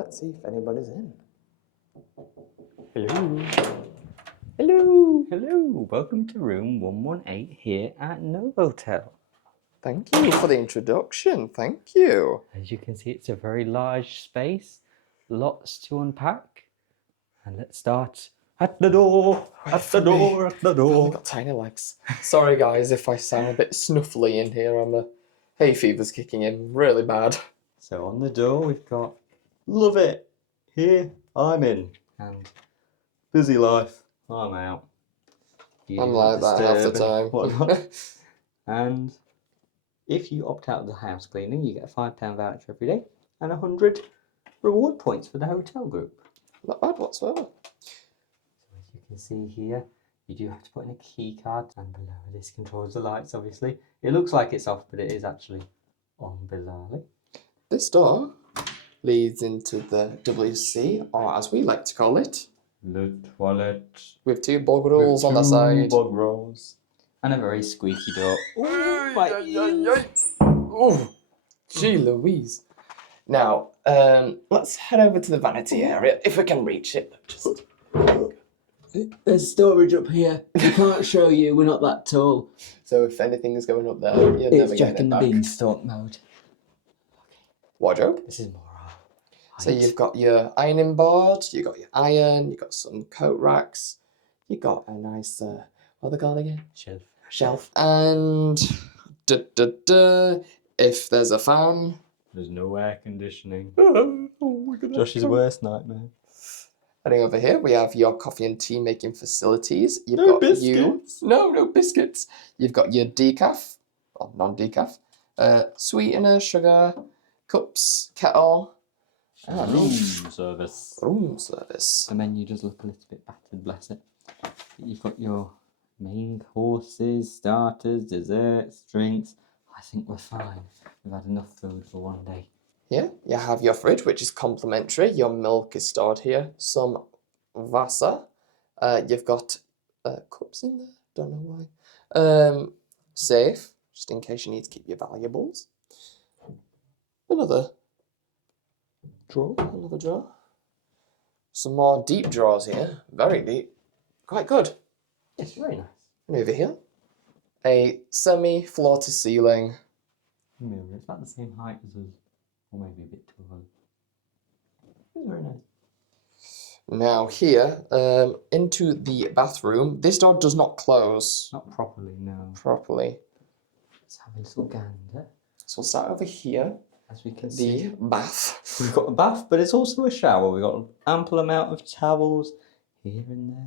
let's see if anybody's in. Hello. Hello. Hello. Welcome to room 118 here at Novotel. Thank you for the introduction. Thank you. As you can see, it's a very large space. Lots to unpack. And let's start at the door. At the door. At the I've only door. got tiny legs. Sorry guys if I sound a bit snuffly in here. Hay fever's kicking in really bad. So on the door we've got love it. Here I'm in. And busy life. I'm out. You I'm do like not that half the disturb time. and whatnot. And if you opt out of the house cleaning, you get a £5 voucher every day and 100 reward points for the hotel group. Not bad whatsoever. So as you can see here, you do have to put in a key card, and below this controls the lights, obviously. It looks like it's off, but it is actually on bizarrely. This door leads into the WC, or as we like to call it, The toilet. with two bog rolls on the side. Bog rolls. And a very squeaky door. Oh, my ears. Oh, gee Louise. Now, let's head over to the vanity area, if we can reach it. Just... There's storage up here. We can't show you, we're not that tall. So if anything is going up there, you're never It's Jack getting in it the back. Beanstalk mode. Wardrobe. This is more So you've got your ironing board, you've got your iron, you've got some coat racks, you've got a nice, what are they called again? Shelf. And if there's a fan. There's no air conditioning. Oh my goodness. Josh's worst nightmare. Heading over here, we have your coffee and tea making facilities. You've No got biscuits. No biscuits. You've got your decaf, or non-decaf, sweetener, sugar, cups, kettle. Room service. Room service. The menu does look a little bit battered, bless it. You've got your main courses, starters, desserts, drinks. I think we're fine. We've had enough food for one day. Here, you have your fridge, which is complimentary. Your milk is stored here. Some Vasa. You've got cups in there. Don't know why. Safe, just in case you need to keep your valuables. Another drawer. Some more deep drawers here. Very deep. Quite good. It's very nice. And over here, a semi-floor to ceiling. Mirror. It's about the same height as us. Or maybe a bit too high. It's very nice. Now here, into the bathroom. This door does not close. Not properly, no. Properly. Let's have a little gander. So we'll start over here. As we can The see, bath. we've got a bath, but it's also a shower. We've got an ample amount of towels here and there.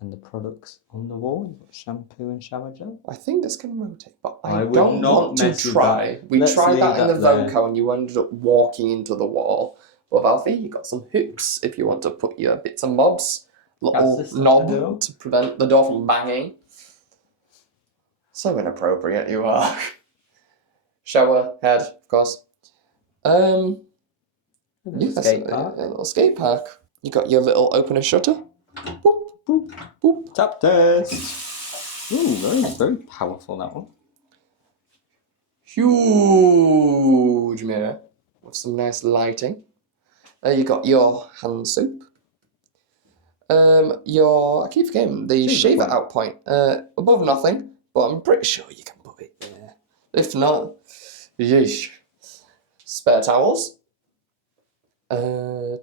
And the products on the wall. You've got shampoo and shower gel. I think this can rotate, but I would don't not want to mess with try. that. We Let's tried leave that in the that there. Voco and you ended up walking into the wall. But Alfie, you got some hooks if you want to put your bits and bobs. Little That's the knob door. to prevent the door from banging. So inappropriate you are. Shower, head, of course. A Yes, skate park. a little skate park. You got your little opener shutter. Boop, boop, boop. Tap test. Ooh, very powerful, that one. Huge mirror with some nice lighting. You got your hand soap. I keep forgetting the shaver out point. Above nothing, but I'm pretty sure you can put it there. If not, yeesh. Spare towels.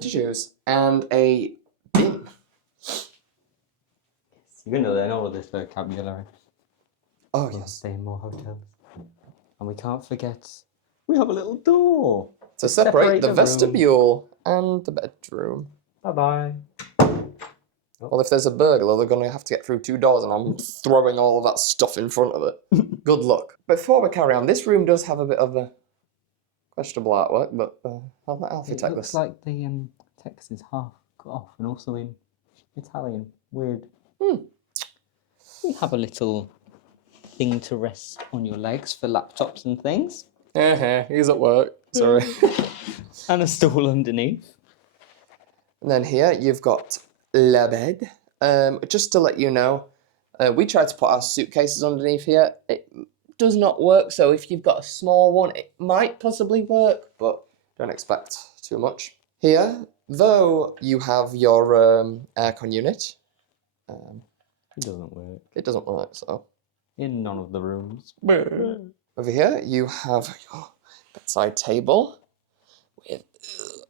Tissues and a bin. You're going to learn all of this vocabulary. Oh We'll yes. stay in more hotels. And we can't forget, we have a little door. To separate the room. vestibule and the bedroom. Bye-bye. Well, if there's a burglar, they're going to have to get through two doors and I'm throwing all of that stuff in front of it. Good luck. Before we carry on, this room does have a bit of a questionable artwork, but I'll let Alfie It take looks this. like the text is half cut off and also in Italian. Weird. We have a little thing to rest on your legs for laptops and things. He's at work. Sorry. And a stool underneath. And then here you've got la bed. Just to let you know, we tried to put our suitcases underneath here. It does not work, so if you've got a small one, it might possibly work, but don't expect too much. Here, though you have your aircon unit, It doesn't work. it doesn't work, so. In none of the rooms. Over here, you have your bedside table. With,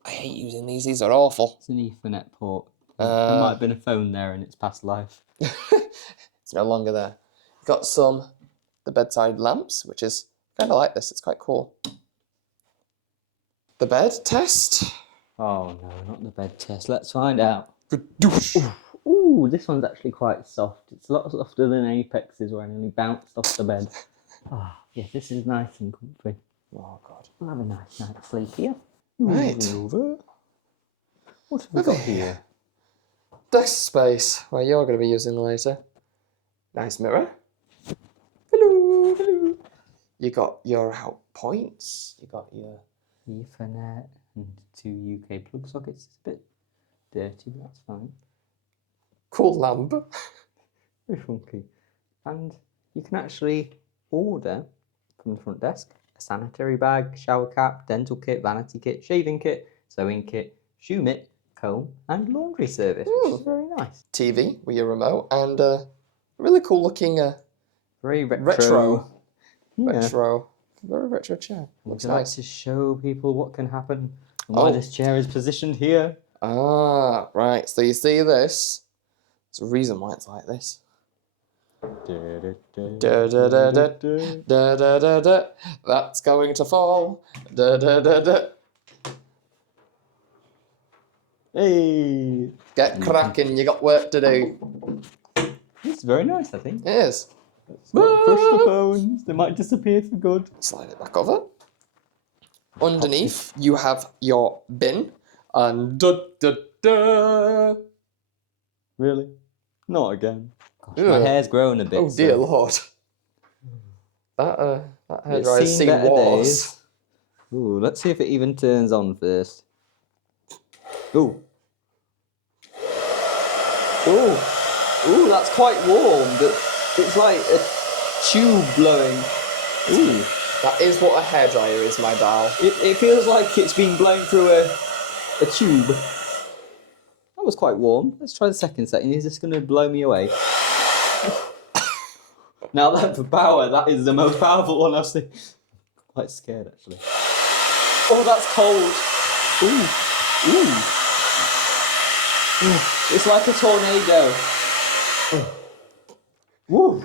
I hate using these. These are awful. It's an Ethernet port. There might have been a phone there in its past life. It's no longer there. You've got the bedside lamps, which is kind of like this. It's quite cool. The bed test. Oh no, not the bed test. Let's find out. Ooh, this one's actually quite soft. It's a lot softer than Apex's where I nearly bounced off the bed. Ah, yeah, this is nice and comfy. Oh God. We'll have a nice night's sleep here. Right. Over. What have we got here? Desk space, where you're going to be using later. Nice mirror. Hello, hello. You got your out points. You got your Ethernet and 2 UK plug sockets. It's a bit dirty, but that's fine. cool lamp. Very funky. And you can actually order from the front desk a sanitary bag, shower cap, dental kit, vanity kit, shaving kit, sewing kit, shoe mitt, comb, and laundry service, which is very nice. TV with your remote and a really cool looking Very retro. Very retro chair. Would Looks you like nice. to show people what can happen and why this chair is positioned here? Ah, right. So you see this? There's a reason why it's like this. Da, da, da, da. Da, da, da, da. That's going to fall. Da, da, da, da. Hey! Get cracking, you got work to do. It's very nice, I think. It is. Let's not push the phones, they might disappear for good. Slide it back over. Underneath, you have your bin. And da, da, da. Really? Not again. Gosh, Ugh. my hair's grown a bit. Oh dear Lord. That It's hairdryer's seen seen better wars. days. Ooh, let's see if it even turns on first. Ooh. Ooh, that's quite warm. But it's like a tube blowing. Ooh. That is what a hairdryer is, my doll. It feels like it's been blown through a tube. That was quite warm. Let's try the second setting. Is this going to blow me away? Now that for power, that is the most powerful one I've seen. I'm quite scared actually. Oh, that's cold. Ooh. It's like a tornado. Woo.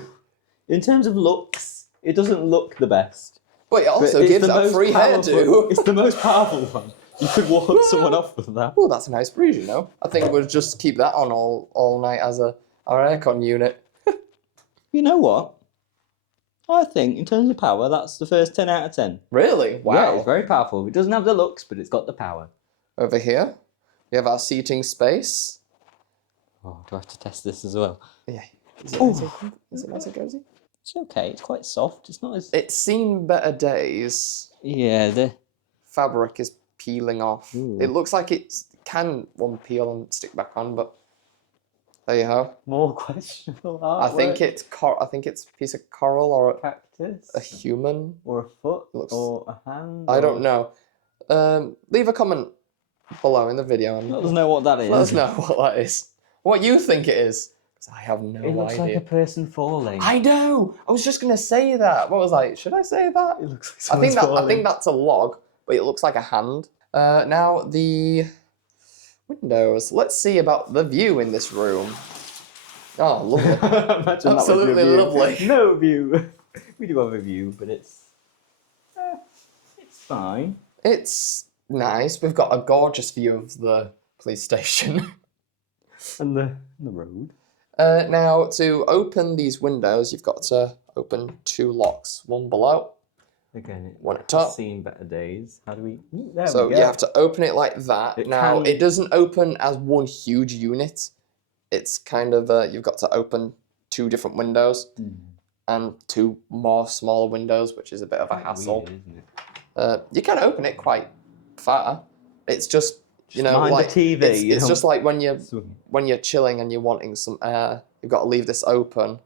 In terms of looks, it doesn't look the best. But it also But it's gives the that most free powerful- hairdo. It's the most powerful one. You could walk someone off with that. Oh, that's a nice breeze, you know. I think we'll just keep that on all night as our aircon unit. You know what? I think in terms of power, that's the first 10 out of 10. Really? Wow. Yeah, it's very powerful. It doesn't have the looks, but it's got the power. Over here, we have our seating space. Oh, do I have to test this as well? Yeah. Is it nice and cozy? It's okay. It's quite soft. It's not as... It's seen better days. Yeah, the... Fabric is peeling off. Ooh. It looks like it can one peel and stick back on, but there you go. More questionable artwork. I think it's a piece of coral or Cactus. a human. Or a foot. Looks- Or a hand. I or- don't know. Leave a comment below in the video and Let us know what that is. let us know what that is. What you think it is. 'Cause I have no It looks idea. like a person falling. I know. I was just gonna say that. What was I? Should I say that? It looks like I think falling. that's a log, but it looks like a hand. Now the windows. Let's see about the view in this room. Oh, lovely. Imagine that was Absolutely your view. lovely. No view. We do have a view, but it's fine. It's nice. We've got a gorgeous view of the police station. And the road. Now, to open these windows, you've got to open 2 locks. One below, Again, one at I've top. seen better days. How do we... Ooh, there So we go. you have to open it like that. It Now, can- it doesn't open as one huge unit. It's kind of, you've got to open 2 different windows and 2 more smaller windows, which is a bit of a Quite hassle. weird, isn't it? You can open it quite far. It's just, you know, mind the like TV, it's, you it's know. just like when you're chilling and you're wanting some air, you've got to leave this open,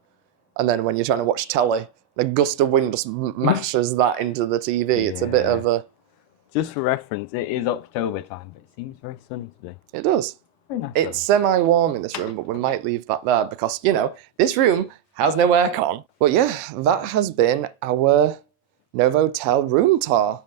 and then when you're trying to watch telly, a gust of wind just mashes that into the TV. It's a bit Yeah. of a Just for reference, it is October time, but it seems very sunny today. It does. Very nice. It's semi-warm in this room, but we might leave that there because, you know, this room has no aircon. But yeah, that has been our Novotel room tour.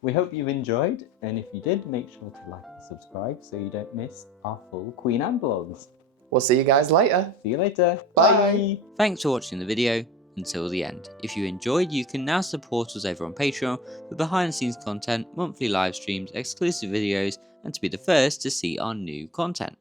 We hope you've enjoyed, and if you did, make sure to like and subscribe so you don't miss our full Queen Anne vlogs. We'll see you guys later. See you later. Bye. Thanks for watching the video until the end. If you enjoyed, you can now support us over on Patreon with behind the scenes content, monthly live streams, exclusive videos, and to be the first to see our new content.